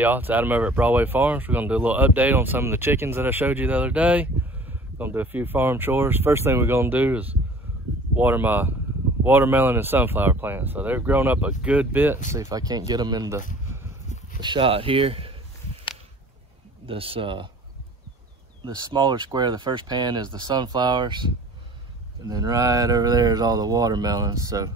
Hey y'all, it's Adam over at Broadway Farms. We're gonna do a little update on some of the chickens that I showed you the other day. Gonna do a few farm chores. First thing we're gonna do is water my watermelon and sunflower plants. So they've grown up a good bit. Let's see if I can't get them in the shot here. This smaller square, the first pan is the sunflowers, and then right over there is all the watermelons. So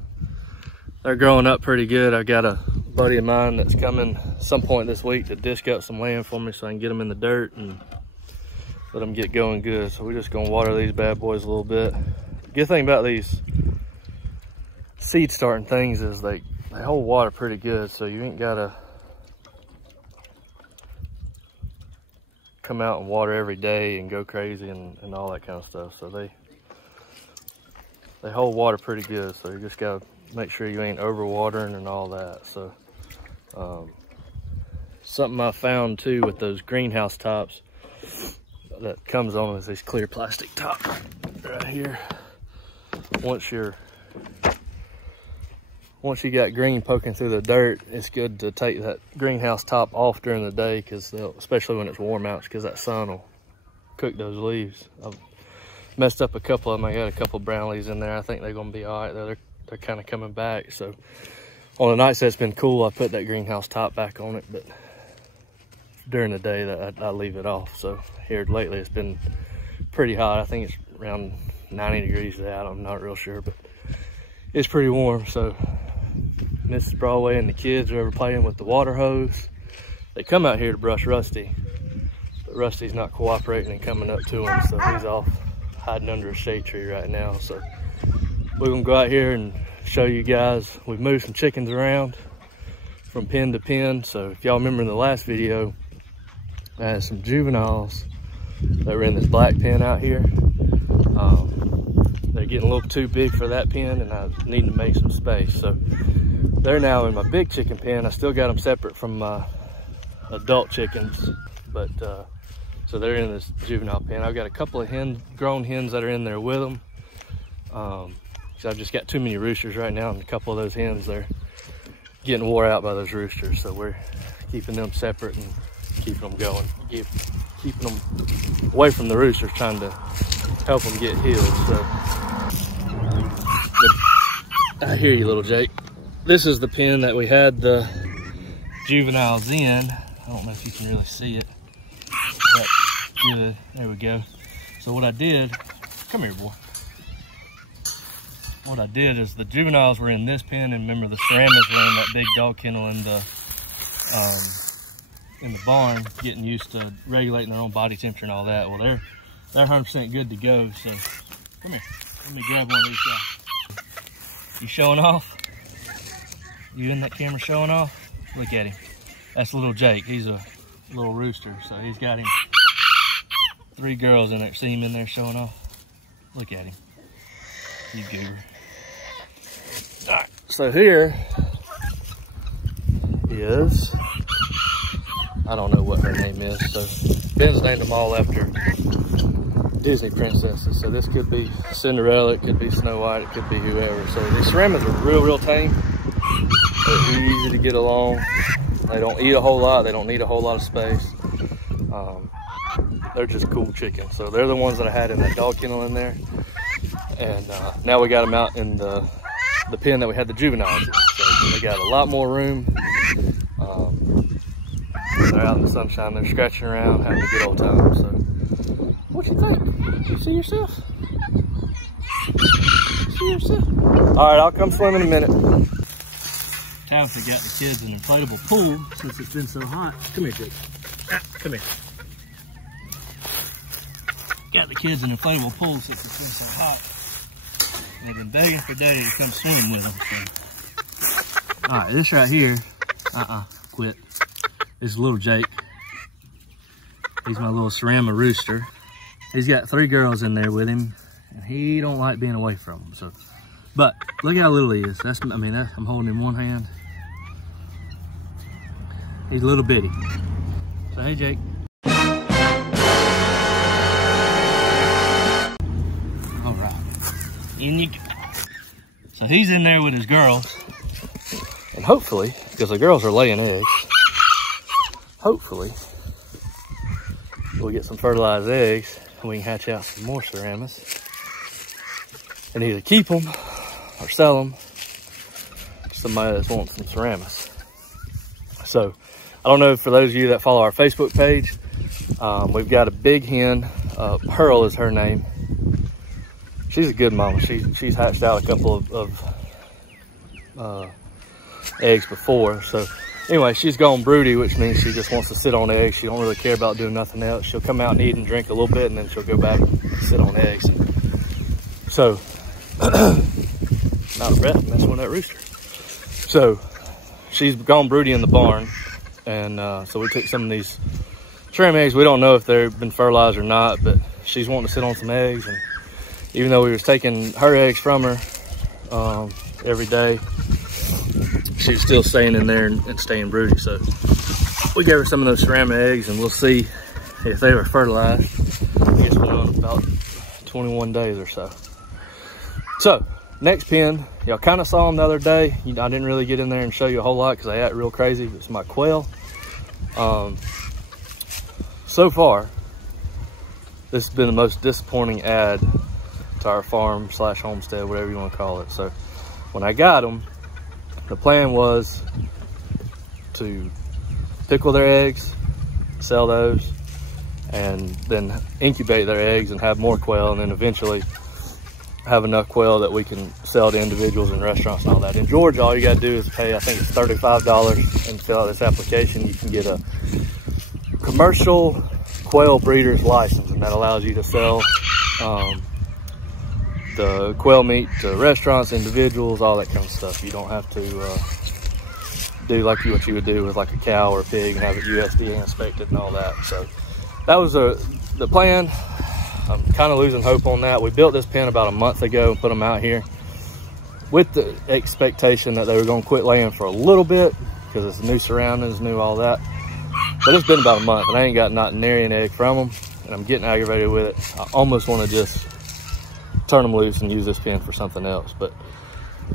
they're growing up pretty good. I got a buddy of mine that's coming some point this week to disc up some land for me so I can get them in the dirt and let them get going good. So we're just gonna water these bad boys a little bit. Good thing about these seed starting things is they hold water pretty good, so you ain't gotta come out and water every day and go crazy and all that kind of stuff. So they hold water pretty good, so you just gotta make sure you ain't over watering and all that. So something I found too with those greenhouse tops that comes on is this clear plastic top right here. Once you got green poking through the dirt, it's good to take that greenhouse top off during the day, because especially when it's warm out, because that sun will cook those leaves. I've messed up a couple of them. I got a couple brown leaves in there. I think they're gonna be all right. They're kind of coming back. So on the nights that's been cool, I put that greenhouse top back on it, but during the day that I leave it off. So here lately it's been pretty hot. I think it's around 90 degrees out. I'm not real sure, but it's pretty warm. So Mrs. Broadway and the kids are over playing with the water hose. They come out here to brush Rusty, but Rusty's not cooperating and coming up to him, so he's off hiding under a shade tree right now. So we're gonna go out here and show you guys. We've moved some chickens around from pen to pen. So if y'all remember in the last video, I had some juveniles that were in this black pen out here. They're getting a little too big for that pen, and I need to make some space. So they're now in my big chicken pen. I still got them separate from my adult chickens, but so they're in this juvenile pen. I've got a couple of grown hens that are in there with them. So I've just got too many roosters right now, and a couple of those hens, they're getting wore out by those roosters. So we're keeping them separate and keeping them going, keeping them away from the roosters, trying to help them get healed. So I hear you, little Jake. This is the pen that we had the juveniles in. I don't know if you can really see it. That's good. There we go. So what I did, come here, boy. What I did is the juveniles were in this pen, and remember the ceramics were in that big dog kennel in the barn, getting used to regulating their own body temperature and all that. Well, they're 100% good to go. So come here, let me grab one of these guys. You showing off? You in that camera showing off? Look at him. That's little Jake. He's a little rooster, so he's got him 3 girls in there. See him in there showing off? Look at him. You goober. All right, so here is, I don't know what her name is. So Ben's named them all after Disney princesses. So this could be Cinderella, it could be Snow White, it could be whoever. So these ceramics are real tame. They're easy to get along. They don't eat a whole lot. They don't need a whole lot of space. They're just cool chickens. So they're the ones that I had in that dog kennel in there. And now we got them out in the pen that we had the juveniles in. So they got a lot more room. They're out in the sunshine. They're scratching around, having a good old time. So what you think? You see yourself? You see yourself? All right, I'll come swim in a minute. Tabitha got the kids an inflatable pool since it's been so hot. Come here, Jake. Come here. Got the kids an inflatable pool since it's been so hot. They've been begging for Daddy to come swimming with them. So. All right, this right here, quit. This is little Jake. He's my little ceramic rooster. He's got 3 girls in there with him, and he don't like being away from them. So, but look how little he is. I'm holding him one hand. He's a little bitty. So hey, Jake. All right, in you go. So he's in there with his girls, and hopefully, because the girls are laying eggs, hopefully we'll get some fertilized eggs and we can hatch out some more Ceramas and either keep them or sell them to somebody that's wanting some Ceramas. So I don't know, for those of you that follow our Facebook page, we've got a big hen. Pearl is her name. She's a good mama. She's hatched out a couple of eggs before. So anyway, she's gone broody, which means she just wants to sit on eggs. She don't really care about doing nothing else. She'll come out and eat and drink a little bit, and then she'll go back and sit on eggs. So, out of breath, messing with that rooster. So she's gone broody in the barn, and so we took some of these Cerama eggs. We don't know if they've been fertilized or not, but she's wanting to sit on some eggs. And even though we was taking her eggs from her every day, she was still staying in there and staying broody. So we gave her some of those Cerama eggs, and we'll see if they were fertilized. I guess we'll know in about 21 days or so. So next pen, y'all kind of saw them the other day. I didn't really get in there and show you a whole lot because they act real crazy. It's my quail. So far, this has been the most disappointing add to our farm / homestead, whatever you want to call it. So when I got them, the plan was to pickle their eggs, sell those, and then incubate their eggs and have more quail, and then eventually have enough quail that we can sell to individuals and restaurants and all that. In Georgia, all you got to do is pay, I think it's $35, and fill out this application. You can get a commercial quail breeder's license, and that allows you to sell the quail meat to restaurants, individuals, all that kind of stuff. You don't have to do like what you would do with like a cow or a pig and have it USDA inspected and all that. So that was the plan. I'm kind of losing hope on that. We built this pen about a month ago and put them out here with the expectation that they were going to quit laying for a little bit because it's new surroundings, new all that. But it's been about a month and I ain't got not nary an egg from them, and I'm getting aggravated with it. I almost want to just turn them loose and use this pen for something else. But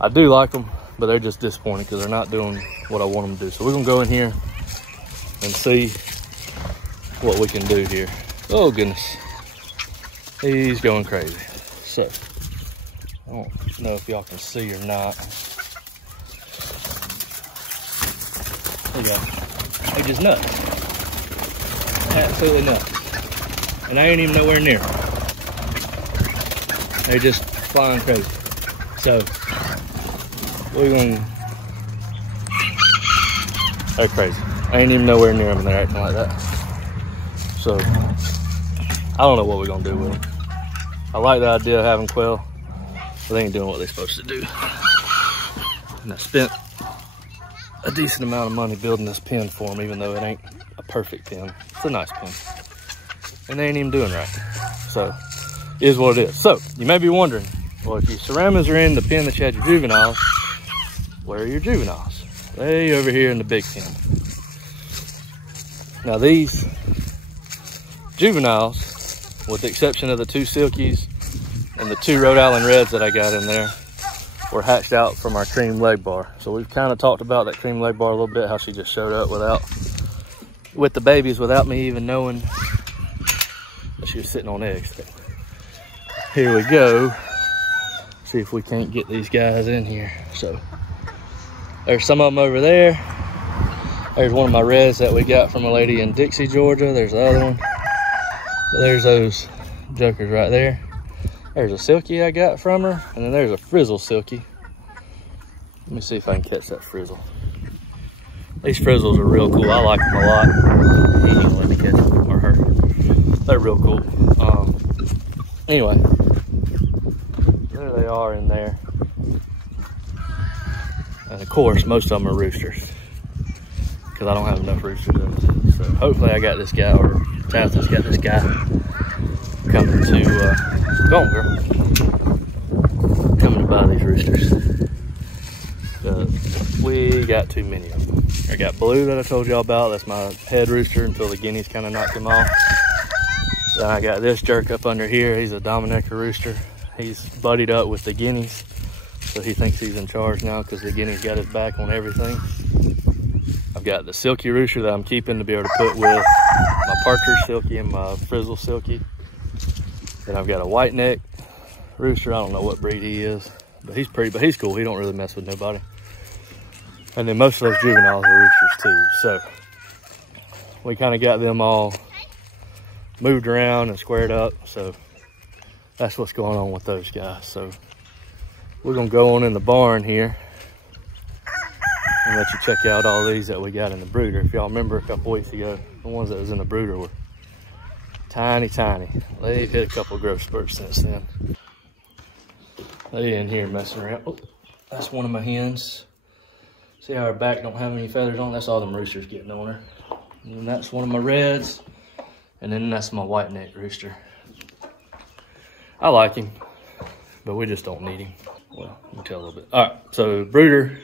I do like them, but they're just disappointing because they're not doing what I want them to do. So we're gonna go in here and see what we can do here. Oh goodness, he's going crazy. So I don't know if y'all can see or not. There you go. They just nuts. Absolutely nuts. And I ain't even nowhere near them. They're just flying crazy. So we're gonna, they're crazy. I ain't even nowhere near them and they're acting like that. So I don't know what we're gonna do with them. I like the idea of having quail, but they ain't doing what they're supposed to do. And I spent a decent amount of money building this pen for them, even though it ain't a perfect pen. It's a nice pen. And they ain't even doing right. So it is what it is. So you may be wondering, well, if your Ceramas are in the pen that you had your juveniles, where are your juveniles? They over here in the big pen. Now these juveniles, with the exception of the 2 silkies and the 2 Rhode Island Reds that I got in there, were hatched out from our cream leg bar. So we've kind of talked about that cream leg bar a little bit, how she just showed up with the babies without me even knowing that she was sitting on eggs. But here we go. See if we can't get these guys in here. So there's some of them over there. There's one of my reds that we got from a lady in Dixie, Georgia. There's the other one. There's those jokers right there. There's a silky I got from her, and then there's a frizzle silky. Let me see if I can catch that frizzle. These frizzles are real cool. I like them a lot. He ain't gonna let me catch them, or her. They're real cool. Anyway, there they are in there. And of course, most of them are roosters, because I don't have enough roosters in it. So hopefully I got this guy, or Tabitha's got this guy coming to, go on girl, coming to buy these roosters. We got too many of them. I got Blue that I told y'all about. That's my head rooster until the guineas kind of knocked him off. Then I got this jerk up under here. He's a Dominica rooster. He's buddied up with the guineas, so he thinks he's in charge now because the guineas got his back on everything. I've got the silky rooster that I'm keeping to be able to put with my partridge silky and my frizzle silky. Then I've got a white neck rooster. I don't know what breed he is, but he's pretty, but he's cool. He don't really mess with nobody. And then most of those juveniles are roosters too. So we kind of got them all moved around and squared up. So that's what's going on with those guys. So we're gonna go on in the barn here and let you check out all these that we got in the brooder. If y'all remember a couple weeks ago, the ones that was in the brooder were tiny, tiny. They've hit a couple of growth spurts since then. They in here messing around. Oh, that's one of my hens. See how her back don't have any feathers on? That's all them roosters getting on her. And that's one of my reds. And then that's my white neck rooster. I like him, but we just don't need him. Well, let me tell a little bit. All right, so brooder.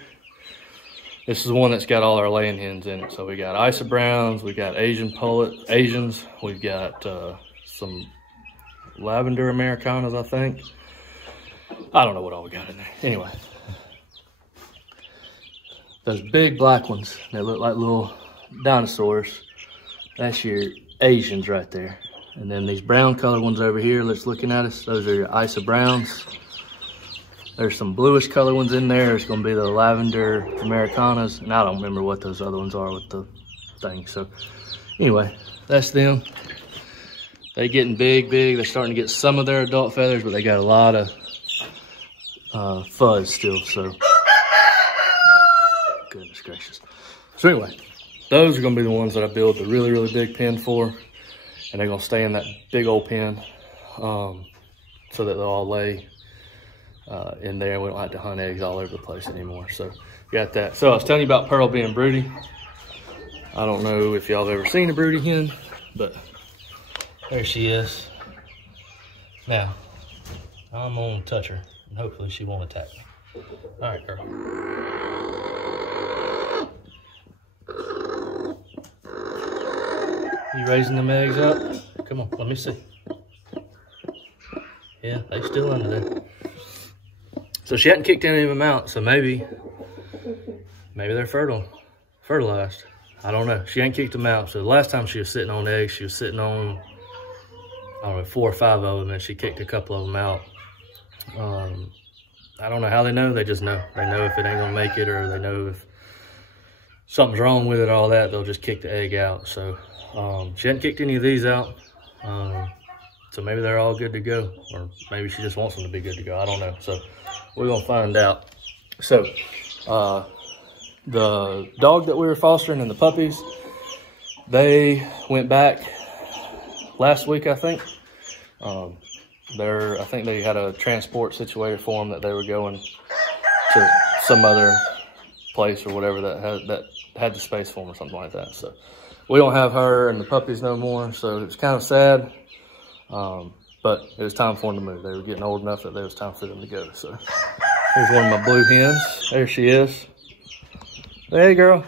This is the one that's got all our laying hens in it. So we got Isa Browns, we got Asians, we've got some lavender Americanas, I think. I don't know what all we got in there. Anyway, those big black ones, they look like little dinosaurs. That's your Asians right there. And then these brown colored ones over here that's looking at us, those are your Isa Browns. There's some bluish color ones in there. It's gonna be the lavender Americanas, and I don't remember what those other ones are with the thing. So anyway, that's them. They getting big. They're starting to get some of their adult feathers, but they got a lot of fuzz still, so goodness gracious. So anyway, those are gonna be the ones that I build the really, really big pen for, and they're gonna stay in that big old pen so that they'll all lay in there. We don't have to hunt eggs all over the place anymore. So got that. So I was telling you about Pearl being broody. I don't know if y'all have ever seen a broody hen, but there she is. Now I'm gonna touch her and hopefully she won't attack me. All right, girl. You raising them eggs up? Come on, let me see. Yeah, they still under there. So she hadn't kicked any of them out, so maybe they're fertilized. I don't know. She ain't kicked them out. So the last time she was sitting on eggs, she was sitting on, I don't know, 4 or 5 of them, and she kicked a couple of them out. I don't know how they know. They just know. They know if it ain't gonna make it, or they know if something's wrong with it, all that, they'll just kick the egg out. So she hadn't kicked any of these out. So maybe they're all good to go, or maybe she just wants them to be good to go. I don't know. So we're gonna find out. So the dog that we were fostering and the puppies, they went back last week, I think. I think they had a transport situated for them, that they were going to some other place or whatever that had the space for them or something like that. So we don't have her and the puppies no more, so it's kind of sad. But it was time for them to move. They were getting old enough that it was time for them to go. So here's one of my blue hens. There she is. Hey, girl.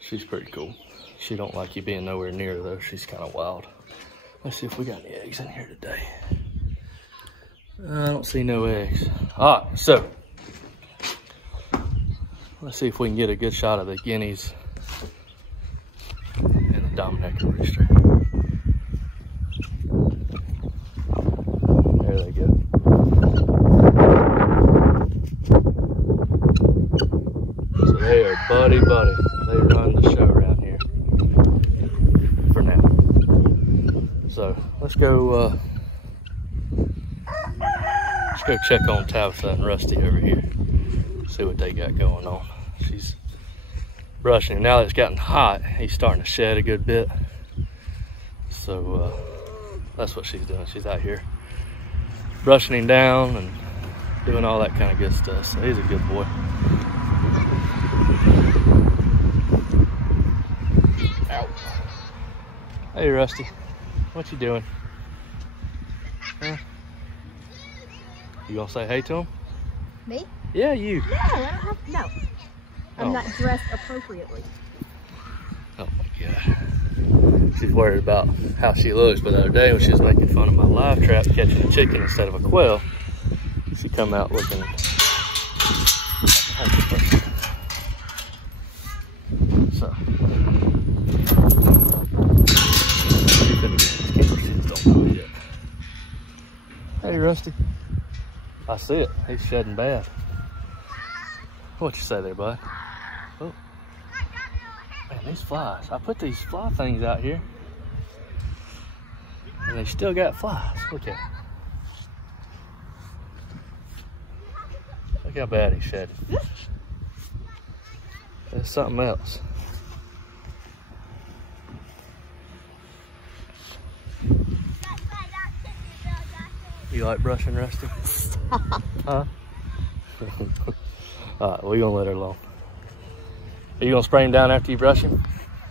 She's pretty cool. She don't like you being nowhere near her though. She's kind of wild. Let's see if we got any eggs in here today. I don't see no eggs. All right, so let's see if we can get a good shot of the guineas and the Dominican rooster. There they go. So they are buddy. They run the show around here for now. So let's go check on Tabitha and Rusty over here. See what they got going on. She's brushing. Now that it's gotten hot, he's starting to shed a good bit. So that's what she's doing. She's out here brushing him down and doing all that kind of good stuff. So he's a good boy. Ow. Hey, Rusty. What you doing? Huh? You gonna say hey to him? Me? Yeah, you. No, I don't have to. No. I'm not dressed appropriately. Oh my God. She's worried about how she looks, but the other day when she was making fun of my live trap catching a chicken instead of a quail, she come out looking So, hey, Rusty. I see it. He's shedding bad. What you say there, bud? Oh, man, these flies. I put these fly things out here, and they still got flies. Look at it. Look how bad he's shedding. There's something else. You like brushing, Rusty? Huh? Alright, we're gonna let her alone. Are you gonna spray him down after you brush him?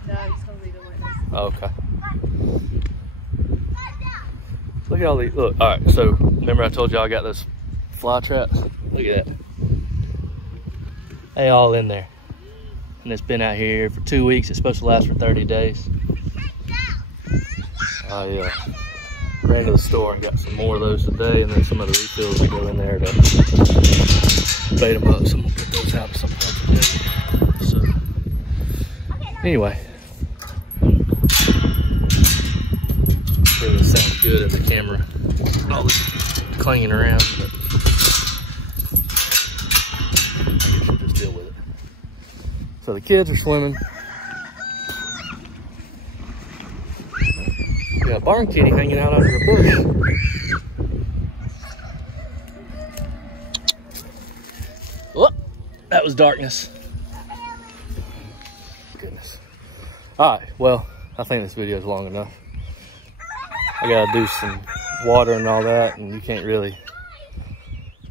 No, he's gonna leave him like this. Oh, okay. Look at all these. Look, alright, so remember I told you I got those fly traps? Look at that. They all in there. And it's been out here for 2 weeks. It's supposed to last for 30 days. I ran to the store and got some more of those today, and then some of the refills that go in there to bait them up. So I'm gonna put those out some point today. So anyway, sure this sounds good in the camera. All this clanging around, but I guess you just deal with it. So the kids are swimming. We got a barn kitty hanging out under a bush. Whoop, that was darkness. Goodness. All right, well, I think this video is long enough. I gotta do some water and all that, and you can't really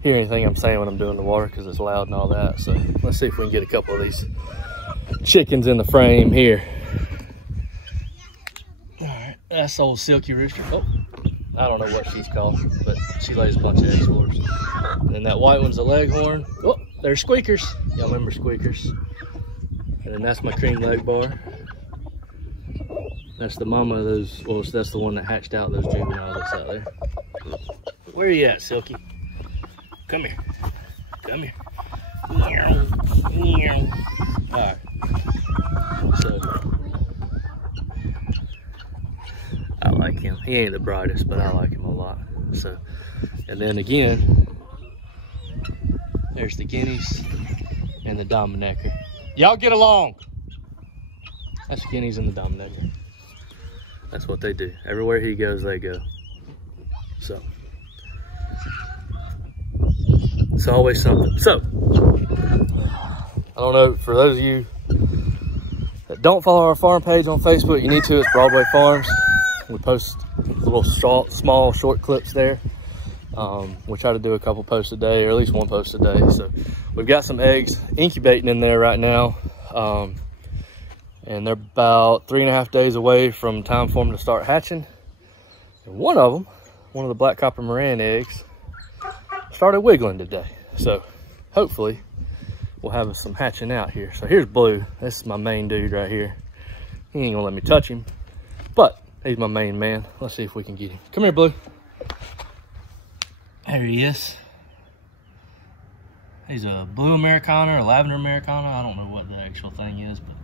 hear anything I'm saying when I'm doing the water because it's loud and all that. So let's see if we can get a couple of these chickens in the frame here. All right, that's old Silky Rooster. Oh, I don't know what she's called, but she lays a bunch of eggs for us. And then that white one's a leghorn. Oh, there's squeakers. Y'all remember squeakers? And then that's my cream leg bar. That's the mama of those. Well, that's the one that hatched out those juveniles that's out there. Where are you at, Silky? Come here. Come here. All right. So I like him. He ain't the brightest, but I like him a lot. So, and then again, there's the guineas and the Dominecker. Y'all get along. That's guineas and the Dominecker. That's what they do. Everywhere he goes, they go. So it's always something. So I don't know, for those of you that don't follow our farm page on Facebook, you need to. It's Broadway Farms. We post little small short clips there. We try to do a couple posts a day, or at least one post a day. So we've got some eggs incubating in there right now. And they're about 3.5 days away from time for them to start hatching. And one of them, one of the black copper Moran eggs, started wiggling today. So hopefully we'll have some hatching out here. So here's Blue. This is my main dude right here. He ain't gonna let me touch him, but he's my main man. Let's see if we can get him. Come here, Blue. There he is. He's a blue Americana or lavender Americana. I don't know what the actual thing is, but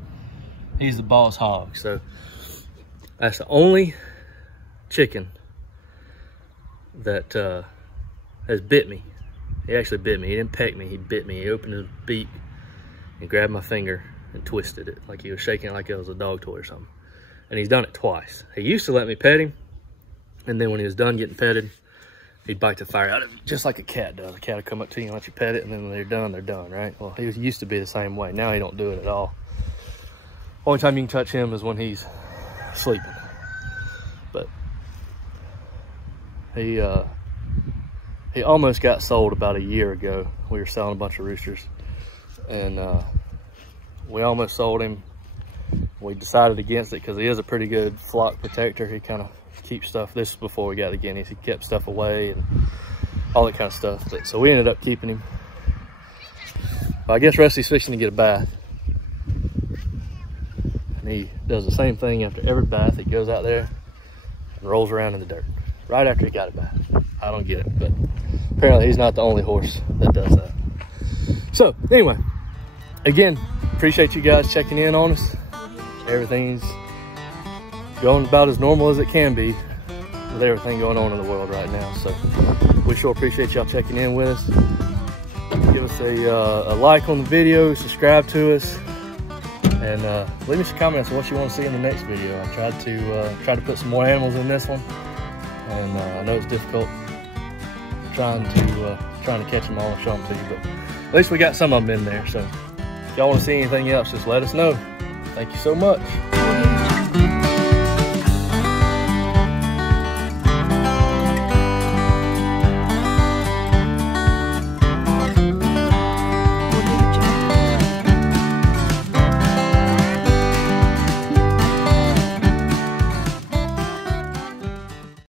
he's the boss hog. So that's the only chicken that has bit me. He actually bit me. He didn't peck me. He bit me. He opened his beak and grabbed my finger and twisted it like he was shaking it like it was a dog toy or something. And he's done it twice. He used to let me pet him, and then when he was done getting petted, he'd bite the fire out of you, just like a cat does. A cat will come up to you and let you pet it, and then when they're done, right? Well, he used to be the same way. Now he don't do it at all. Only time you can touch him is when he's sleeping. But he almost got sold about a year ago. We were selling a bunch of roosters, and we almost sold him. We decided against it because he is a pretty good flock protector. He kind of keeps stuff. This is before we got the guineas. He kept stuff away and all that kind of stuff. So we ended up keeping him. But I guess Rusty's fixing to get a bath. And he does the same thing after every bath. He goes out there and rolls around in the dirt right after he got a bath. I don't get it, but apparently he's not the only horse that does that. So anyway, again, appreciate you guys checking in on us. Everything's going about as normal as it can be with everything going on in the world right now. So we sure appreciate y'all checking in with us. Give us a like on the video, subscribe to us, and leave me some comments on what you want to see in the next video. I tried to put some more animals in this one, and I know it's difficult trying to catch them all and show them to you, but at least we got some of them in there. So if y'all want to see anything else, just let us know. Thank you so much.